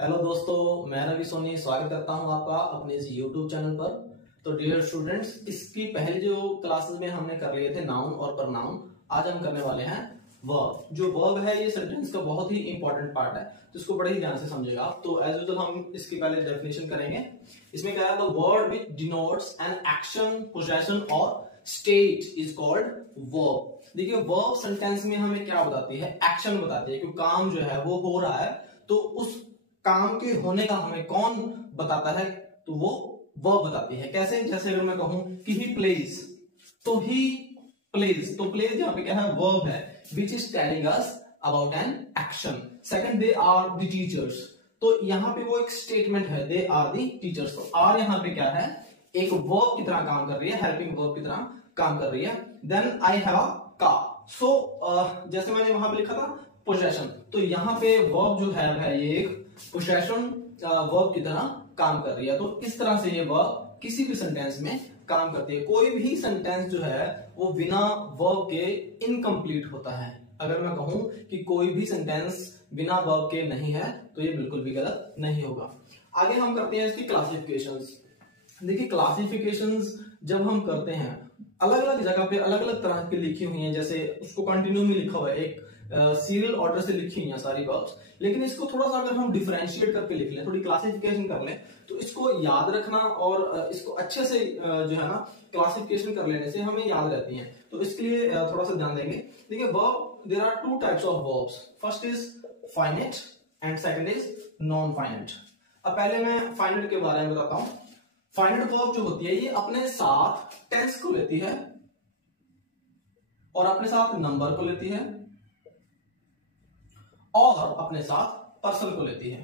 Hello दोस्तों, मैं रवि सोनी स्वागत करता हूं आपका अपने इस YouTube चैनल पर। तो डियर स्टूडेंट्स, इसकी पहले जो क्लासेस में हमने कर लिए थे नाउन और प्रनाउन, आज हम करने वाले हैं वर्ब। जो वर्ब है ये सेंटेंस का बहुत ही इंपॉर्टेंट पार्ट है, तो इसको बड़े ही ध्यान से समझेगा आप। तो एज यूजुअल हम इसकी पहले डेफिनेशन करेंगे। इसमें क्या है, the word which denotes an action, possession और स्टेट इज कॉल्ड वर्ब। देखिए, वर्ब सेंटेंस में हमें क्या बताती है, एक्शन बताती है कि काम जो है वो हो रहा है, तो उस काम के होने का हमें कौन बताता है, तो वो वर्ब बताती है। कैसे? जैसे अगर मैं कहूं कि ही प्लेज, तो ही प्लेज, तो प्लेज यहाँ पे क्या है, वर्ब है which is telling us about an action. Second, they are the teachers, तो यहाँ पे वो एक स्टेटमेंट है, दे आर द टीचर्स। तो आर यहाँ पे क्या है, एक वर्ब की तरह काम कर रही है, हेल्पिंग वर्ब की तरह काम कर रही है। Then I have a car, so जैसे मैंने वहां पे लिखा था पोजेशन, तो यहाँ पे वर्ब जो है ये एक पोजेशन वर्ब की तरह काम कर रही है। तो इस तरह से ये वर्ब किसी भी सेंटेंस में काम करती है। कोई भी सेंटेंस जो है वो बिना वर्ब के इनकम्प्लीट होता है। अगर मैं कहूं कि कोई भी सेंटेंस बिना वर्ब के नहीं है, तो ये बिल्कुल भी गलत नहीं होगा। आगे हम करते हैं इसकी क्लासिफिकेशंस। देखिए, क्लासिफिकेशंस जब हम करते हैं, अलग अलग जगह पे अलग अलग तरह की लिखी हुई हैं। जैसे उसको कंटिन्यू में लिखा हुआ है, एक सीरियल ऑर्डर से लिखी हुई हैं सारी वर्ब्स, लेकिन इसको थोड़ा सा अगर हम डिफरेंशिएट करके लिख लें, थोड़ी क्लासिफिकेशन कर लें, तो इसको याद रखना और इसको अच्छे से जो है ना क्लासिफिकेशन कर लेने से हमें याद रहती हैं। तो इसके लिए थोड़ा सा ध्यान देंगे। देखिए, verb, there are two types of verbs. First is finite and second is non finite. अब पहले मैं फाइनाइट के बारे में बताता हूं। फाइनाइट वर्ब जो होती है ये अपने साथ टेंस को लेती है और अपने साथ नंबर को लेती है और अपने साथ पर्सन को लेती है।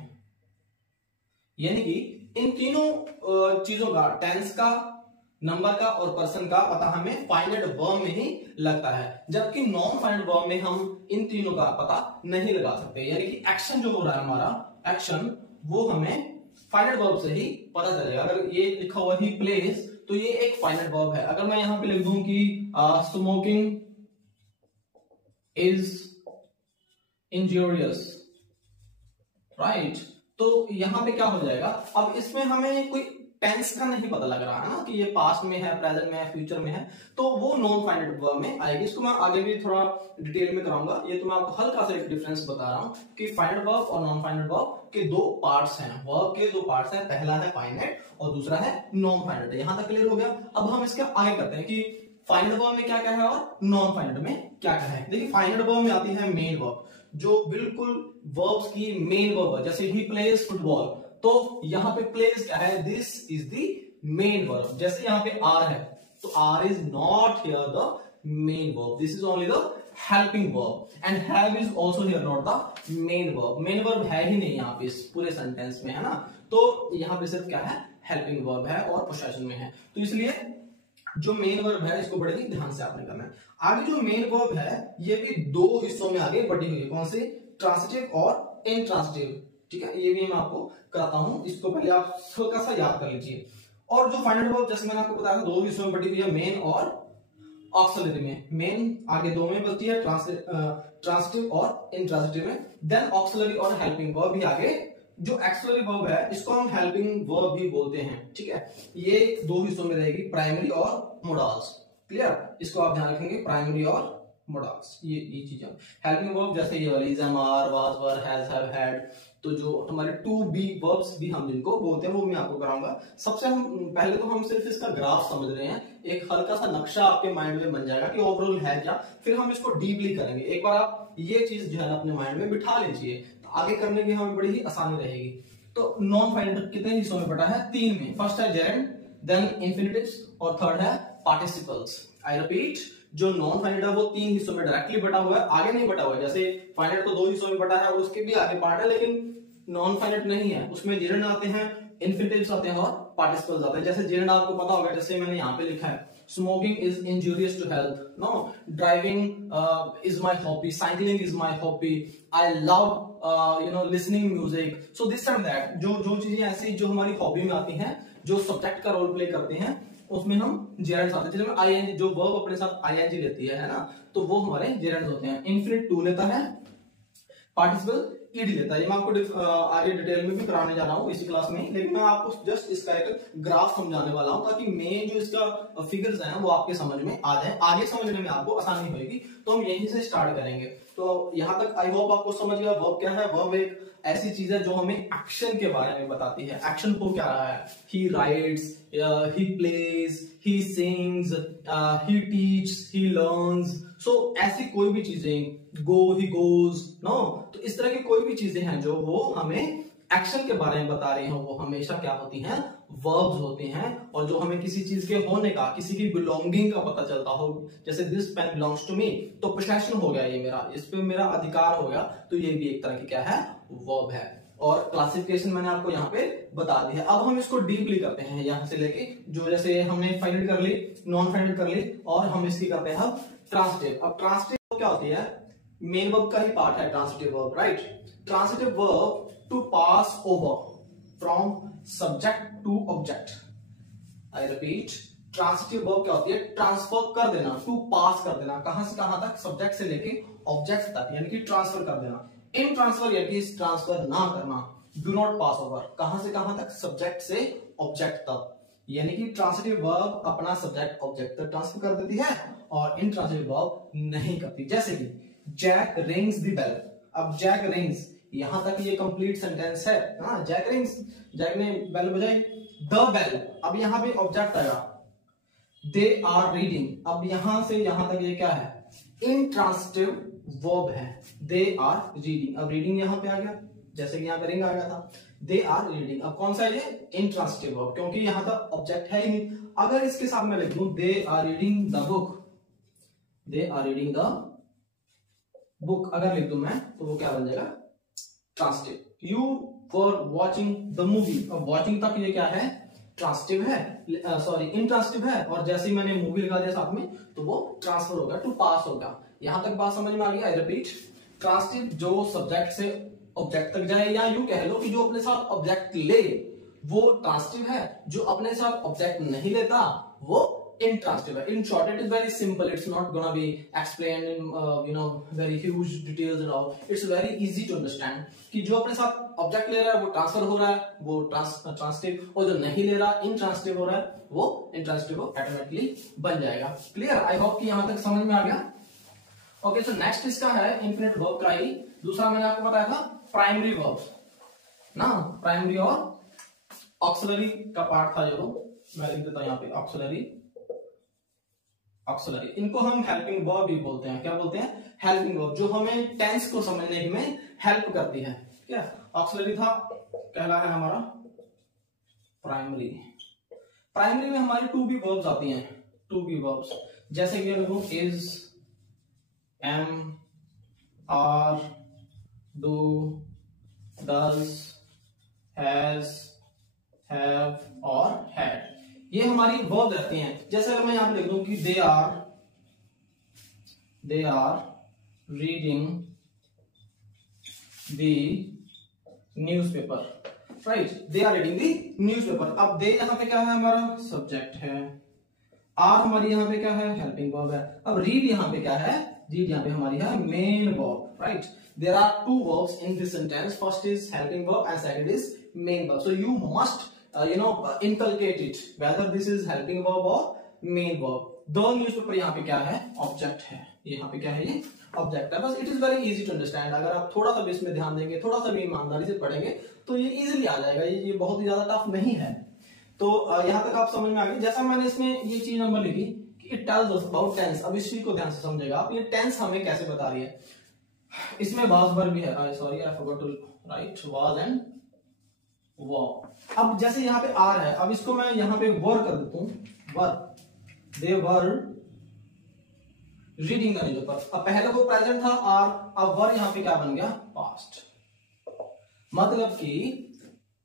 यानी कि इन तीनों चीजों का, टेंस का, नंबर का और पर्सन का पता हमें फाइनाइट वर्ब में ही लगता है, जबकि नॉन फाइनाइट वर्ब में हम इन तीनों का पता नहीं लगा सकते। यानी कि एक्शन जो हो रहा है हमारा एक्शन, वो हमें फाइनाइट वर्ब से ही पता चलेगा। अगर ये लिखा हुआ ही प्लेस, तो ये एक फाइनाइट वर्ब है। अगर मैं यहां पे लिख दूं कि स्मोकिंग इज इंजूरियस, राइट, तो यहां पे क्या हो जाएगा, अब इसमें हमें कोई टेंस का नहीं पता लग रहा है ना कि ये पास्ट में है, प्रेजेंट में है, फ्यूचर में है, तो वो नॉन फाइनाइट वर्ब में आएगी। इसको मैं आगे भी थोड़ा डिटेल में कराऊंगा। ये तो मैं आपको हल्का सा एक डिफरेंस बता रहा हूं कि फाइनाइट वर्ब और नॉन फाइनाइट वर्ब के दो पार्ट्स हैं। वर्ब के दो पार्ट्स हैं, पहला है फाइनाइट और दूसरा है नॉन फाइनाइट। यहां तक क्लियर हो गया। अब हम इसके आगे करते हैं कि फाइनाइट वर्ब में क्या क्या है और नॉन फाइनाइट में क्या क्या है। देखिए, फाइनाइट वर्ब में आती है मेन वर्ब, जो बिल्कुल वर्ब्स की मेन वर्ब है। जैसे ही प्लेज फुटबॉल, तो यहां पे प्लेज क्या है, this is the main verb. जैसे यहां पे आर है, तो are is not here the main verb, this is only the helping verb. And have is also here not the main verb. Main verb है ही नहीं यहां पे इस पूरे सेंटेंस में, है ना। तो यहां पे सिर्फ क्या है, हेल्पिंग वर्ब है और पोजेशन में है। तो इसलिए जो मेन वर्ब है इसको बड़े ही ध्यान से आपने करना है। आगे जो मेन वर्ब है ये भी दो हिस्सों में आगे बढ़ी हुई है। कौन से? ट्रांसिटिव और इंट्रांसिटिव। ठीक है, ये भी मैं आपको कराता हूं, इसको पहले आप हल्का सा याद कर लीजिए। और जो फाइनाइट वर्ब, जैसे मैंने आपको बताया था, दो हिस्सों में बढ़ी हुई है, मेन और ऑक्सिलरी में। मेन आगे दो में बनती है, ट्रांसिटिव और इंट्रांसिटिव में। देन ऑक्सिलरी और हेल्पिंग वर्ब भी आगे। जो एक्सिलरी वर्ब है इसको हम हेल्पिंग वर्ब भी बोलते हैं। ठीक है, ये दो हिस्सों में रहेगी, प्राइमरी और मोडाल्स। क्लियर, इसको आप ध्यान रखेंगे, प्राइमरी और मोडाल्स, ये चीजें। हेल्पिंग वर्ब जैसे ये वाली am, are, was, were, has, have, had, तो जो हमारे टू बी वर्ब्स भी हम जिनको बोलते हैं वो मैं आपको कराऊंगा। सबसे हम पहले तो हम सिर्फ इसका ग्राफ समझ रहे हैं, एक हल्का सा नक्शा आपके माइंड में बन जाएगा कि ओवरऑल है क्या, फिर हम इसको डीपली करेंगे। एक बार आप ये चीज जो है अपने माइंड में बिठा लीजिए, तो आगे करने की हमें बड़ी ही आसानी रहेगी। तो नॉन फाइनाइट कितने हिस्सों में बटा है? तीन में। फर्स्ट है जेरेंड, देन इंफिनिटिव्स और थर्ड है पार्टिसिपल्स। आई रिपीट, जो नॉन फाइनाइट है वो तीन हिस्सों में डायरेक्टली बटा हुआ है, आगे नहीं बटा हुआ है। जैसे फाइनाइट तो दो हिस्सों में बटा है और उसके भी आगे पार्ट है, लेकिन नॉन फाइनाइट नहीं है, उसमें जेरेंड आते हैं, इन्फिनिटिव्स आते हैं और पार्टिसिपल्स आते हैं। जैसे जेरेंड आपको पता होगा, जैसे मैंने यहाँ पे लिखा है, smoking is injurious to health, no, driving is my hobby, cycling is my hobby, I love listening music, so this and that. जो चीजें ऐसी जो हमारी हॉबी में आती हैं, जो सब्जेक्ट का रोल प्ले करते हैं, उसमें हम जेरेंड्स आते हैं। जिसमें आईएनजी, जो वर्ब अपने साथ आईएनजी लेती है ना, तो वो हमारे जेरेंड्स होते हैं। इन्फिनिट टू लेता है, पार्टिसिपल ईडी लेता है। ये मैं आपको आगे डिटेल में भी कराने जा रहा हूँ इसी क्लास में, लेकिन मैं आपको जस्ट इसका एक ग्राफ समझाने वाला हूँ ताकि मेन जो इसका फिगर्स हैं वो आपके समझ में आ जाए, आगे समझने में आपको आसानी होगी। तो हम यहीं से स्टार्ट करेंगे। तो यहाँ तक आई होप आपको समझ गया वर्ब क्या है। वर्ब एक ऐसी चीज है जो हमें एक्शन के बारे में बताती है। एक्शन हो क्या रहा है, he writes, he plays, he sings, he teach, he learns. So ऐसी कोई भी चीजें, गो, ही गोज, नो, तो इस तरह की कोई भी चीजें हैं जो वो हमें एक्शन के बारे में बता रही हैं, वो हमेशा क्या होती हैं, वर्ब्स होती हैं। और जो हमें किसी चीज के होने का, किसी की बिलोंगिंग का पता चलता हो, जैसे this pen belongs to me, तो पोसेशन हो गया, ये मेरा, इस पे मेरा अधिकार हो गया, तो ये भी एक तरह की क्या है, वर्ब है। और क्लासिफिकेशन मैंने आपको यहाँ पे बता दी है। अब हम इसको डीपली करते हैं, यहाँ से लेके जो जैसे हमने फाइंड कर ली, नॉन फाइंड कर ली, और हम इसकी करते हैं अब ट्रांसिटिव। अब ट्रांसिटिव क्या होती है, मेन वर्ब का ही पार्ट है transitive verb, right. Transitive verb to pass over from subject to object. I repeat, transitive verb क्या होती है, ट्रांसफर कर देना, टू पास कर देना, कहां से कहां तक, सब्जेक्ट से लेके ऑब्जेक्ट तक, यानी कि ट्रांसफर कर देना। इन ट्रांसफर यानी कि ट्रांसफर ना करना, डू नॉट पास ओवर, कहां से कहां तक, सब्जेक्ट से ऑब्जेक्ट तक, यानी कि ट्रांसिटिव वर्ब अपना सब्जेक्ट ऑब्जेक्ट तक ट्रांसफर कर देती है और इंट्रांसिटिव वर्ब नहीं करती। जैसे कि जैक रिंग्स द बेल। अब जैक रिंग्स, यहां तक ये कंप्लीट सेंटेंस है, हाँ, जैक रिंग्स, जैक ने बेल बजाई, द बेल, अब यहां पे ऑब्जेक्ट आएगा, दे आर रीडिंग, अब यहां से यहां तक ये क्या है, इंट्रांसिटिव वर्ब है, दे आर रीडिंग। अब रीडिंग यहां पे आ गया, जैसे कि यहां पे रिंग आ गया था, दे आर रीडिंग। अब कौन सा है ये, इंट्रांसिटिव वर्ब, क्योंकि यहां तक ऑब्जेक्ट है ही नहीं। अगर इसके साथ मैं लिख दूं they are reading the book, they are reading the book, अगर लिख दूं मैं, तो वो क्या बन जाएगा, transitive. You were watching the movie, अब वॉचिंग तक ये क्या है, ट्रांसिटिव है, सॉरी इंट्रांसिटिव है, और जैसे ही मैंने मूवी लगा दिया साथ में, तो वो ट्रांसफर होगा, टू पास होगा। यहां तक बात समझ में आ गई। आई रिपीट, ट्रांसिटिव जो सब्जेक्ट से ऑब्जेक्ट तक जाए, या यूं कह लो कि जो अपने साथ ऑब्जेक्ट ले वो ट्रांसिटिव है, जो अपने साथ ऑब्जेक्ट नहीं लेता वो इंट्रांसिटिव है। In short, it is very simple. It's not gonna be explained in very huge details and all. It's very easy to understand कि जो अपने साथ ऑब्जेक्ट ले रहा है वो ट्रांसफर हो रहा है, वो ट्रांसिटिव, और जो नहीं ले रहा, इंट्रांसिटिव हो रहा है, वो इंट्रांसिटिव ऑटोमेटिकली बन जाएगा। क्लियर? आई होप कि यहां तक समझ में आ गया। ओके, सो नेक्स्ट इसका है इंफिनिट वर्ब का ही दूसरा, मैंने आपको बताया था प्राइमरी वर्ब ना, प्राइमरी और ऑक्सिलरी का पार्ट था, जो मैं लिख देता हूं यहाँ पे, ऑक्सिलरी, ऑक्सिलरी, इनको हम हेल्पिंग वर्ब भी बोलते हैं। क्या बोलते हैं, हेल्पिंग वर्ब, जो हमें टेंस को समझने में हेल्प करती है। क्या ऑक्सिलरी था, पहला है हमारा प्राइमरी। प्राइमरी में हमारी टू बी वर्ब्स आती हैं, टू बी वर्ब्स, जैसे कि लिखूं is, am, are, do, does, has, have और हैड, ये हमारी वर्ब रहती हैं। जैसे अगर मैं यहां पे लिख दूं कि they are reading the newspaper, right, they are reading the newspaper. अब दे यहां पे क्या है, हमारा सब्जेक्ट है, आर हमारी यहां पे क्या है, हेल्पिंग वर्ब है। अब रीड यहां पे क्या है, रीड यहां पे हमारी है main verb, right. There are two verbs in this sentence, first is helping verb and second is main verb. So you must inculcate it whether this is helping verb or main verb. The newspaper यहाँ पे क्या है, object है, यहाँ पे क्या है, ये ऑब्जेक्ट है। बस it is very easy to understand. अगर आप थोड़ा सा भी इसमें ध्यान देंगे, थोड़ा सा भी ईमानदारी से पढ़ेंगे, तो ये इजीली आ जाएगा। ये बहुत ही ज्यादा टफ नहीं है। तो यहाँ तक आप समझ में आ गई। जैसा मैंने इसमें ये चीज नंबर लिखी कि it tells us about tense. अब इस चीज को ध्यान से समझेगा आप, ये टेंस हमें कैसे बता रही है। इसमें वाज वर्ब भी है, sorry I forgot to write was and were. अब जैसे यहाँ पे आर है, अब इसको मैं यहाँ पे वर कर देता हूं, वर, दे वर रीडिंग द न्यूज़पेपर। अब पहले वो प्रेजेंट था आर, अब वर यहाँ पे क्या बन गया, पास्ट। मतलब कि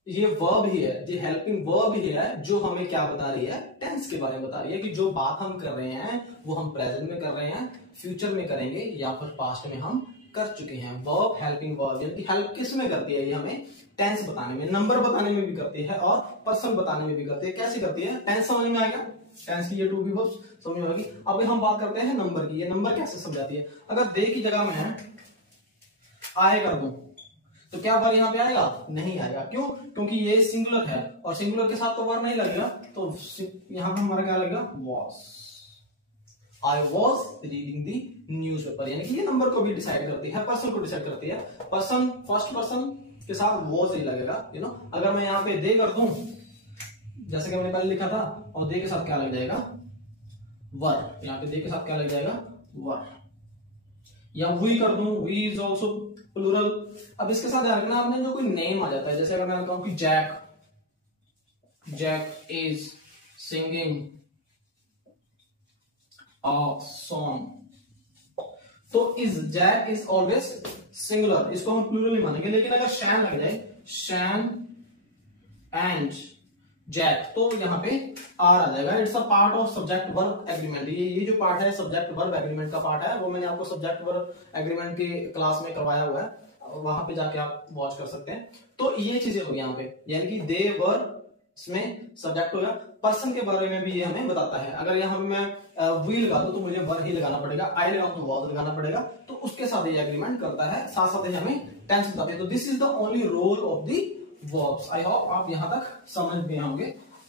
ये वर्ब ही है, ये हेल्पिंग वर्ब ही है, जो हमें क्या बता रही है, टेंस के बारे में बता रही है कि जो बात हम कर रहे हैं वो हम प्रेजेंट में कर रहे हैं, फ्यूचर में करेंगे, या फिर पास्ट में हम कर चुके हैं। वर्ब हेल्पिंग वर्ब, यानी हेल्प किस में करती है, ये हमें टेंस बताने में, नंबर बताने में भी करती है और पर्सन बताने में भी करती है। कैसे करती है, टेंस समझ में आएगा, टेंस की ये टू बी वर्ब्स समझ में आएगी। अब हम बात करते हैं नंबर की। ये नंबर कैसे समझाती है। अगर दे की जगह में आए कर दूं, तो क्या वर यहाँ पे आएगा? नहीं आएगा। क्यों? क्योंकि ये सिंगुलर है और सिंगुलर के साथ तो वर नहीं लगेगा, तो यहाँ पे हमारा क्या लगेगा? Was. I was reading the news paper, यानी कि ये नंबर को भी डिसाइड करती है, पर्सन को डिसाइड करती है। पर्सन फर्स्ट पर्सन के साथ वॉज ही लगेगा, यू नो। अगर मैं यहाँ पे दे कर दूं, जैसे कि मैंने पहले लिखा था, और दे के साथ क्या लग जाएगा? वर। यहाँ पे दे के साथ क्या लग जाएगा? वर। या वी कर दूं, वी इज ऑल्सो प्लूरल। अब इसके साथ ध्यान रखना आपने, जो कोई नेम आ जाता है, जैसे अगर मैं कहूं कि Jack, Jack is singing a song, तो is, Jack is always singular, इसको हम प्लूरल ही मानेंगे। लेकिन अगर शैन लग जाए, शैन एंड जैक, तो यहाँ पे आर आ जाएगा। It's a part of subject verb agreement. ये जो पार्ट है सब्जेक्ट वर्ब एग्रीमेंट का पार्ट है, वो मैंने आपको सब्जेक्ट वर्ब एग्रीमेंट की क्लास में करवाया हुआ है, वहां पे जाके आप वॉच कर सकते हैं। तो ये चीजें हो गई यहाँ पे, यानी कि दे वर, इसमें सब्जेक्ट हो गया। पर्सन के बारे में भी ये हमें बताता है। अगर यहाँ पे मैं वी लगा दूं तो मुझे वर ही लगाना पड़ेगा, आई लगाऊं तो वॉज लगाना पड़ेगा, तो उसके साथ ये एग्रीमेंट करता है, साथ साथ हमें टेंस बताते हैं। तो this is the only role of the verbs. I hope आप यहां तक समझ गए होंगे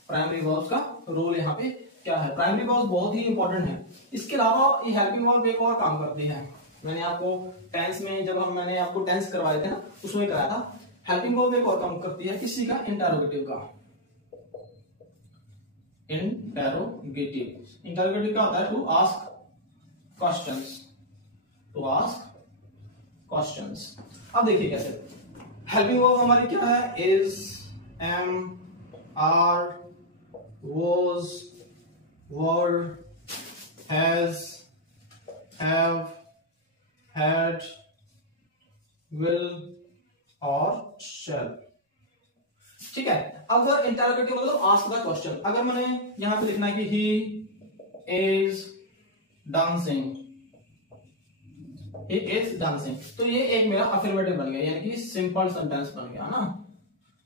प्राइमरी वर्ब्स का रोल यहाँ पे क्या है। प्राइमरी वर्ब्स बहुत ही इंपॉर्टेंट है। इसके अलावा ये हेल्पिंग वर्ब एक और काम करती है। मैंने आपको टेंस में, जब मैंने आपको टेंस करवाए थे ना, उसमें कराया था। हेल्पिंग वर्ब एक और काम करती है किसी का? इंटरोगेटिव का। इंटरोगेटिव, इंटरोगेटिव क्या होता है? To ask questions, to ask questions. अब देखिए कैसे हेल्पिंग वर्ब हमारी क्या है? Is, am, are, was, were, has, have, had, will और shall। ठीक है। अब इंटरोगेटिव मतलब आस्क द क्वेश्चन। अगर मैंने यहां पे लिखना है कि he is dancing, he is dancing, तो ये एक मेरा अफर्मेटिव बन गया, यानी कि सिंपल सेंटेंस बन गया ना।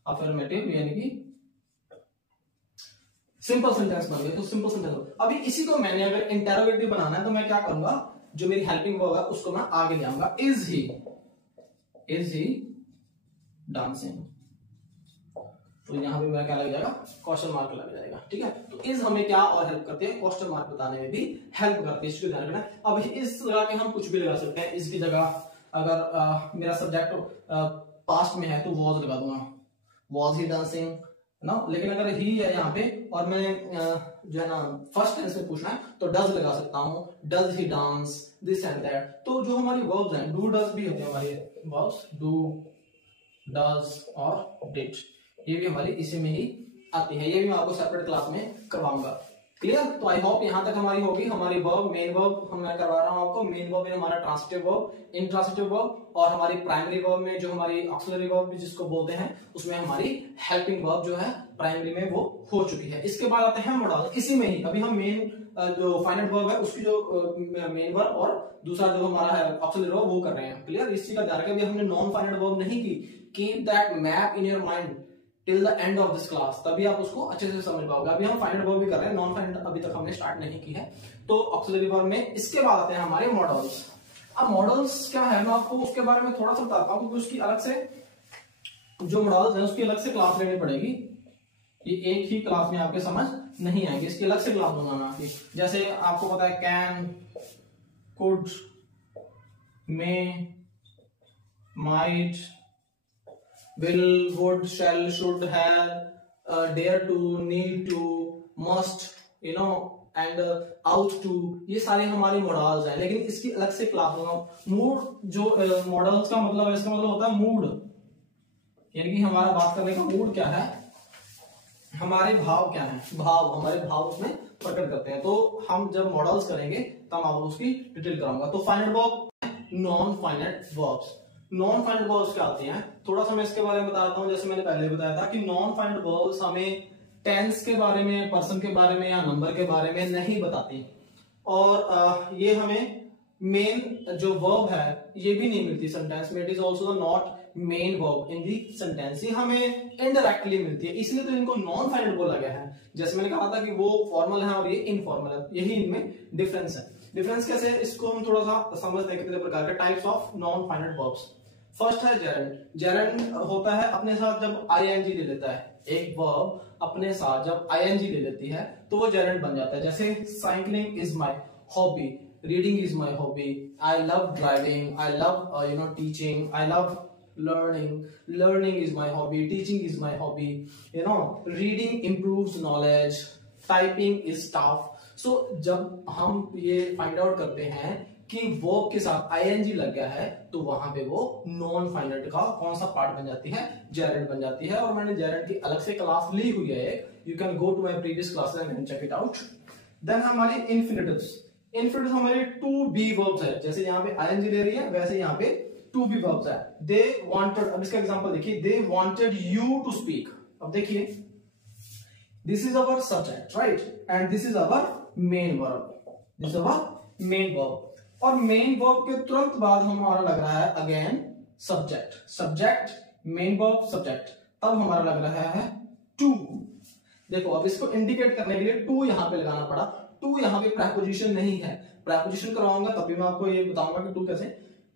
अफर्मेटिव यानी कि सिंपल सेंटेंस बन गया, तो सिंपल सेंटेंस। अभी इसी को मैंने अगर इंटरोगेटिव बनाना है तो मैं क्या करूंगा? जो मेरी हेल्पिंग वर्ब है उसको मैं आगे ले आऊंगा। इज ही डांसिंग, तो यहां पे मेरा क्या लग जाएगा? क्वेश्चन मार्क लग जाएगा। ठीक है। तो इज हमें क्या और हेल्प करती है? क्वेश्चन मार्क बताने में भी हेल्प करती है, इसको ध्यान रखना। अब इस लगा के हम कुछ भी लगा सकते हैं। इसकी जगह अगर मेरा सब्जेक्ट पास्ट में है तो वॉज लगा दूंगा, वॉज ही डांसिंग ना। लेकिन अगर ही है यहाँ पे और मैंने जो है ना फर्स्ट टेंस में पूछना है तो डज लगा सकता हूँ, does he dance, this and that. तो जो हमारी वर्ब्स हैं, डू डज भी होते हैं हमारे वर्ब्स, डू, डज और डिड, ये भी हमारी इसी में ही आती है। ये भी मैं आपको सेपरेट क्लास में करवाऊंगा। क्लियर? तो आई होप यहां तक हमारी होगी। हमारी वर्ब, मेन वर्ब मैं करवा रहा हूं आपको। मेन वर्ब में हमारा ट्रांसिटिव वर्ब, इंट्रांसिटिव वर्ब, और हमारी प्राइमरी वर्ब में जो हमारी ऑक्सिलरी वर्ब भी जिसको बोलते हैं, उसमें हमारी हेल्पिंग वर्ब जो है प्राइमरी में वो हो चुकी है। इसके बाद आते हैं मॉडल। इसी में ही अभी हम मेन जो फाइनाइट वर्ब है उसकी जो मेन वर्ब और दूसरा जो हमारा है ऑक्सिलरी वर्ब वो कर रहे हैं। क्लियर? इस चीज का ध्यान रखें, अभी हमने नॉन फाइनाइट वर्ब नहीं की। Keep that map in your mind till the end of this class, तभी आप उसको अच्छे से समझ पाओगे। अभी हम फाइनाइट वर्ब भी कर रहे हैं, नॉन फाइनाइट अभी तक हमने स्टार्ट नहीं की है। तो ऑक्सिलरी वर्ब में इसके बाद आते हैं हमारे मॉडल्स। अब मॉडल्स क्या है, मैं आपको उसके बारे में थोड़ा सा बताता हूं, क्योंकि उसकी अलग से जो मॉडल्स है उसकी अलग से क्लास लेनी पड़ेगी। ये एक ही क्लास में आपके समझ नहीं आएंगे, इसकी अलग से क्लास दूंगा मैं आपकी। जैसे आपको पता है can, could, may, might, will, would, shall, should, have, dare to, need to, must, you know, and out to, ये सारे हमारे मॉडल्स हैं। लेकिन इसकी अलग से क्लास दूंगा। मूड जो मॉडल्स का मतलब है, इसका मतलब होता है मूड, यानी कि हमारा बात करने का मूड क्या है, हमारे भाव क्या है, भाव, हमारे भाव उसमें प्रकट करते हैं। तो हम जब मॉडल्स करेंगे तब आपको उसकी डिटेल कराऊंगा। तो finite verb, non finite verbs. Non finite verbs क्या आते हैं, थोड़ा सा मैं इसके बारे में बताता हूं। जैसे मैंने पहले बताया था कि नॉन फाइनाइट वर्ब्स हमें टेंस के बारे में, पर्सन के बारे में या नंबर के बारे में नहीं बताती, और ये हमें मेन जो वर्ब है ये भी नहीं मिलती सेंटेंस में। It is also not main verb in the sentence, ये हमें इनडायरेक्टली मिलती है, इसलिए तो इनको नॉन फाइनाइट बोला गया है। जैसे मैंने कहा था कि वो फॉर्मल है और ये इनफॉर्मल है, यही इनमें डिफरेंस है। डिफरेंस कैसे, इसको हम थोड़ा सा समझते हैं। कितने प्रकार के types of non finite verbs. First है जेरेंड। जेरेंड होता है अपने साथ जब आईएनजी ले लेता है, एक वर्ब अपने साथ जब आईएनजी ले लेती है तो वो जेरेंड बन जाता है। जैसे cycling is my hobby, reading is my hobby, I love driving, I love teaching, I love learning is my hobby, teaching is my hobby, reading improves knowledge, typing is tough। so जब हम ये find out करते हैं कि verb के साथ ING लग गया है तो वहां पे वो नॉन फाइनाइट का कौन सा पार्ट बन जाती है, जेरेंड बन जाती है। और मैंने जेरेंड की अलग से क्लास ली हुई है एक, you can go to my previous classes and check it out. Then हमारे इन्फिनिटिव्स। इन्फिनिटिव्स हमारे टू बी वर्ब्स है, जैसे यहाँ पे आईएनजी ले रही है वैसे यहाँ पे टू बी वर्ब्स है। दे वांटेड, अब इसका एग्जांपल देखिए, they wanted you to speak. अब देखिए this is our subject right, and this is our main verb, this is our main verb. और मेन वर्ब के तुरंत बाद हमारा लग रहा है again subject, subject main verb subject, तब हमारा लग रहा है टू। देखो अब इसको इंडिकेट करने के लिए टू यहां पे लगाना पड़ा। टू यहां पे प्रेपोजिशन नहीं है, प्रेपोजिशन करवाऊंगा तभी मैं आपको ये बताऊंगा कि टू कैसे।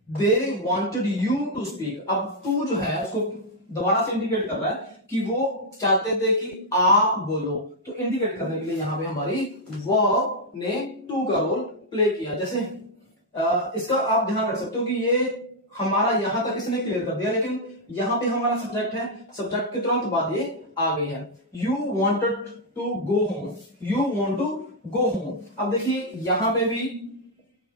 They wanted you to speak, अब टू जो है उसको दोबारा से इंडिकेट कर रहा है कि वो चाहते थे कि आप बोलो, तो इंडिकेट करने के लिए यहां पे हमारी वर्ब ने टू का रोल प्ले किया। जैसे इसका आप ध्यान रख सकते हो कि ये हमारा यहां तक इसने क्लियर कर दिया, लेकिन यहां पे हमारा सब्जेक्ट है, सब्जेक्ट के तुरंत बाद ये आ गई है। You wanted to go home, you want to go home. अब देखिए यहां पे भी,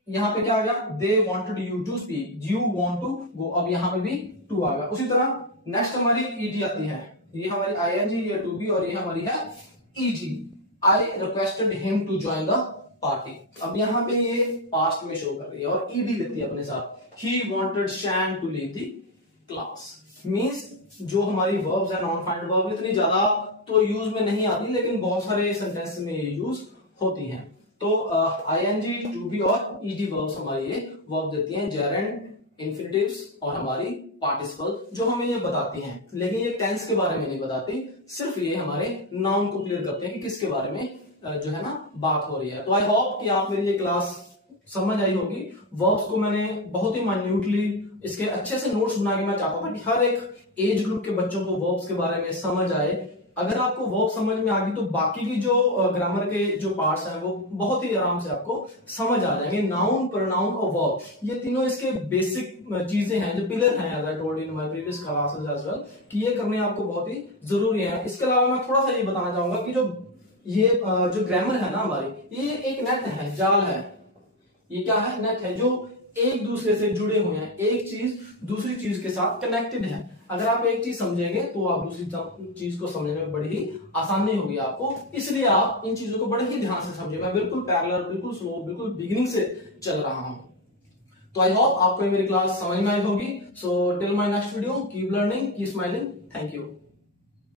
यहां पे क्या आ गया, they wanted you to speak, you want to go, अब यहां पे भी टू आ गया। उसी तरह नेक्स्ट हमारी ईडी आती है, ये हमारी आईएनजी, ये टू बी, और ये हमारी है easy, I requested him to join the party. अब यहां पे ये पास्ट में शो कर रही है और ईडी लेती है अपने साथ, he wanted Shan to leave the class. Means जो हमारी वर्ब्स है नॉन फाइंड वर्ब इतनी ज्यादा तो यूज में नहीं आती, लेकिन बहुत सारे सेंटेंस में ये यूज होती हैं। तो आईएनजी, टू बी और ईडी वर्ब्स हमारी ये वर्ब देती हैं, जेरेंड, इन्फिनिटिव्स और हमारी पार्टिसिपल, जो हमें ये बताती हैं, लेकिन ये टेंस के बारे में नहीं बताती, सिर्फ ये हमारे नाउन को क्लियर करते हैं कि किसके बारे में जो है ना बात हो रही है। तो आई होप कि आप मेरी ये क्लास समझ आई होगी। वर्ब्स को मैंने बहुत ही माइन्यूटली इसके अच्छे से नोट्स बना के मैं चाहता था कि हर एक एज ग्रुप के बच्चों को वर्ब्स के बारे में समझ आए। अगर आपको वर्ब समझ में आ गई तो बाकी की जो ग्रामर के जो पार्ट्स हैं वो बहुत ही आराम से आपको समझ आ जाएंगे। नाउन, प्रोनाउन और वर्ब, ये तीनों इसके बेसिक चीजें हैं जो पिलर हैं, as I told in my previous classes as well, कि ये करने आपको बहुत ही जरूरी है। इसके अलावा मैं थोड़ा सा ये बताना चाहूंगा कि ये जो ग्रामर है ना हमारी, ये एक नेट है, जाल है। ये क्या है? नेट है, जो एक दूसरे से जुड़े हुए हैं, एक चीज दूसरी चीज के साथ कनेक्टेड है। अगर आप एक चीज समझेंगे तो आप दूसरी चीज को समझने में बड़ी ही आसानी होगी आपको, इसलिए आप इन चीजों को बड़े ही ध्यान से समझिए। मैं बिल्कुल पैरेलल, बिल्कुल स्लो, बिल्कुल बिगिनिंग से चल रहा हूं। तो आई होप आपको मेरी क्लास समझ में आई होगी। So till my next video, keep learning, keep smiling. Thank you.